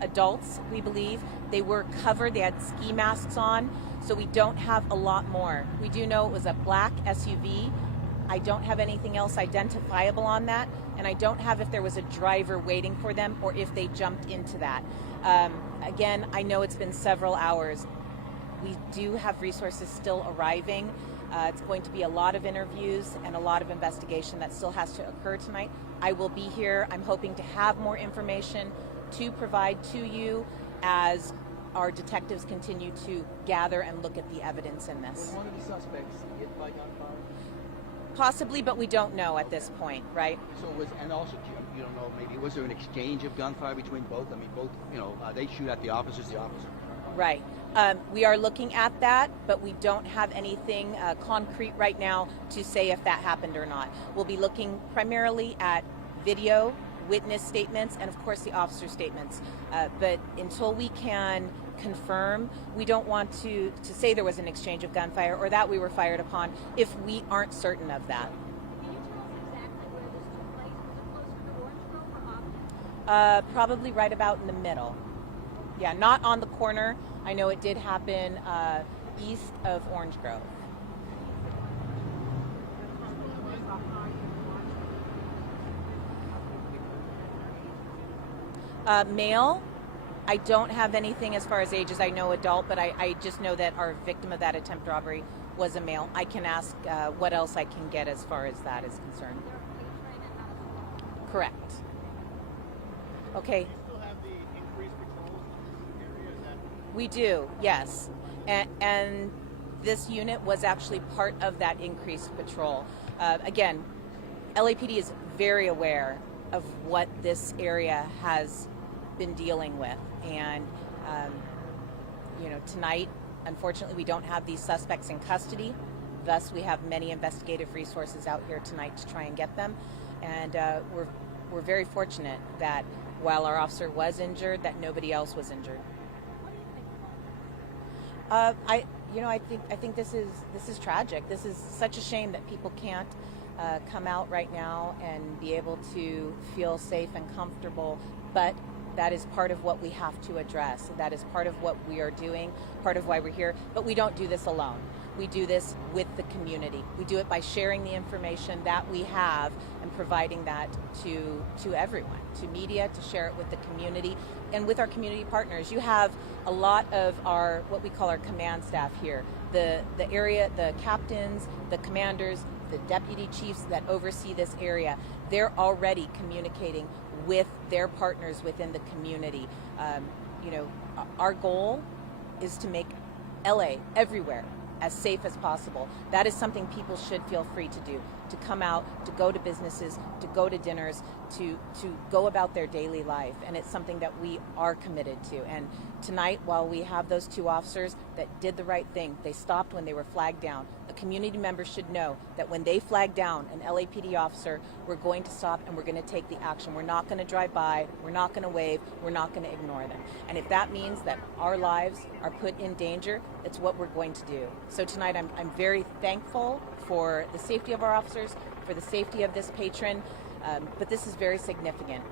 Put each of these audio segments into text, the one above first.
adults, we believe. They were covered, they had ski masks on, so we don't have a lot more. We do know it was a black SUV. I don't have anything else identifiable on that, and I don't have if there was a driver waiting for them or if they jumped into that. Again, I know it's been several hours. We do have resources still arriving. It's going to be a lot of interviews and a lot of investigation that still has to occur tonight. I will be here. I'm hoping to have more information to provide to you as our detectives continue to gather and look at the evidence in this. Was one of the suspects hit by gunfire? Possibly, but we don't know at this point, right? So and also, you don't know, maybe was there an exchange of gunfire between both? I mean, both, they shoot at the officers, the officer. Right. We are looking at that, but we don't have anything concrete right now to say if that happened or not. We'll be looking primarily at video, witness statements, and of course the officer statements. But until we can confirm, we don't want to say there was an exchange of gunfire or that we were fired upon if we aren't certain of that. Can you tell us exactly where this took place? Was it closer to Orange Grove or Ogden? Probably right about in the middle. Yeah, not on the corner. I know it did happen east of Orange Grove. Male. I don't have anything as far as ages. I know adult, but I just know that our victim of that attempt robbery was a male. I can ask what else I can get as far as that is concerned. Correct. Okay. We do, yes. And this unit was actually part of that increased patrol. Again, LAPD is very aware of what this area has been dealing with. And, tonight, unfortunately, we don't have these suspects in custody. Thus, we have many investigative resources out here tonight to try and get them. And we're very fortunate that while our officer was injured, that nobody else was injured. I think this is tragic. This is such a shame that people can't come out right now and be able to feel safe and comfortable. But that is part of what we have to address. That is part of what we are doing, part of why we're here. But we don't do this alone. We do this with the community. We do it by sharing the information that we have and providing that to everyone, to media, to share it with the community and with our community partners. You have a lot of our, what we call our command staff here, the area, the captains, the commanders, the deputy chiefs that oversee this area. They're already communicating with their partners within the community. Our goal is to make LA everywhere as safe as possible. That is something people should feel free to do, to come out, to go to businesses, to go to dinners, to go about their daily life. And it's something that we are committed to. And tonight, while we have those two officers that did the right thing, they stopped when they were flagged down. A community member should know that when they flag down an LAPD officer, we're going to stop and we're going to take the action. We're not going to drive by, we're not going to wave, we're not going to ignore them. And if that means that our lives are put in danger, it's what we're going to do. So tonight I'm very thankful for the safety of our officers, for the safety of this patron, but this is very significant,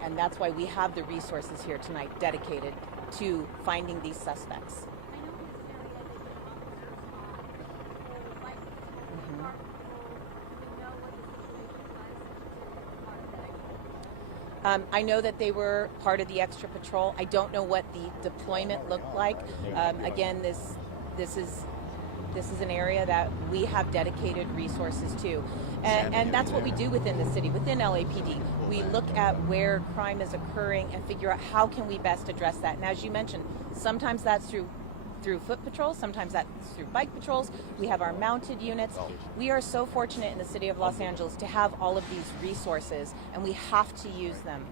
and that's why we have the resources here tonight dedicated to finding these suspects. I know that they were part of the extra patrol. I don't know what the deployment looked like. Again, this is an area that we have dedicated resources to. And that's what we do within the city, within LAPD. We look at where crime is occurring and figure out how can we best address that. And as you mentioned, sometimes that's through foot patrols, sometimes that's through bike patrols. We have our mounted units. We are so fortunate in the city of Los Angeles to have all of these resources, and we have to use them.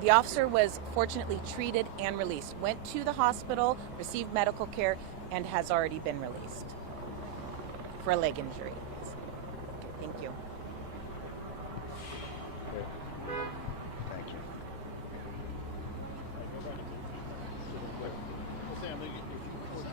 The officer was fortunately treated and released, went to the hospital, received medical care, and has already been released for a leg injury. Thank you.